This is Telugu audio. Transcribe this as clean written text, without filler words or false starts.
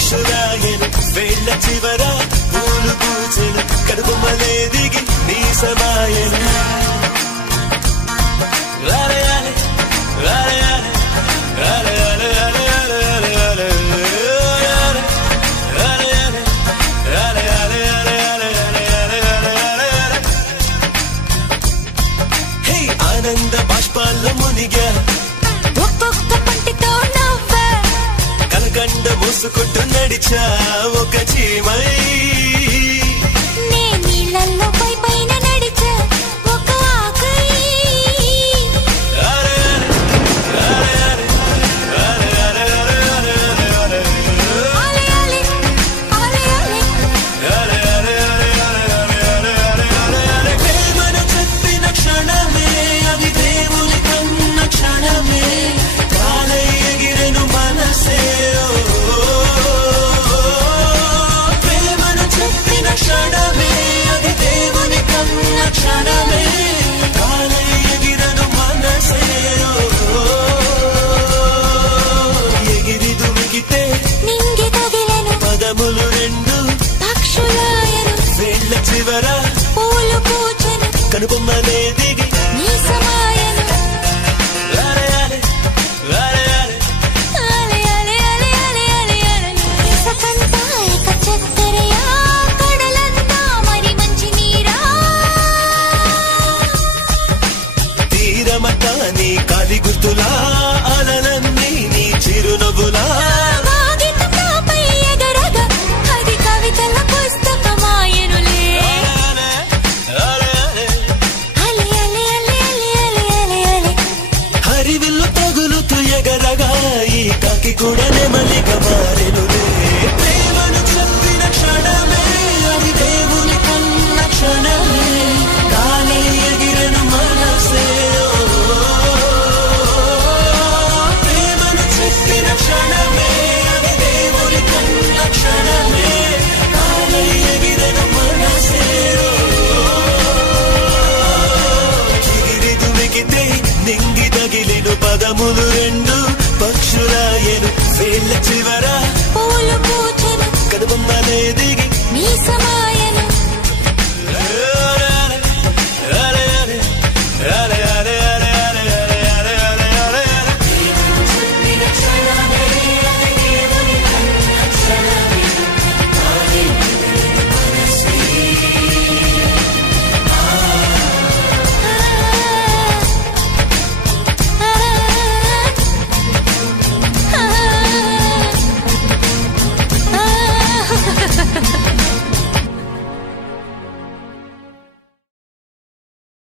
పక్షురాయను వేళ్ల చివర పూలు పూచెను కనుబొమ్మలే దిగి నీ సమాయను ఆనంద బాష్పాల్లో మునిగా ఒక్కొక్క పంటితో నవ్వా కలకండ మూసుకుంటూ నడిచా ఒక చీమై నే నీళ్ళల్లో పైన నడిచా ఒక ఆకై ప్రేమను చెప్పిన క్షణమే అది దేవుని కన్న క్షణమే కాలై ఎగిరెను మనసే ప్రేమను చెప్పిన క్షణమే అది దేవుని కన్న క్షణమే కాలై ఎగిరెను మనసే ఎగిరి దుమికితే నింగి తగిలెను పదములు రెండు పక్షులాయను వేళ్ల చివర పూలు పూచెను కనుబొమ్మలే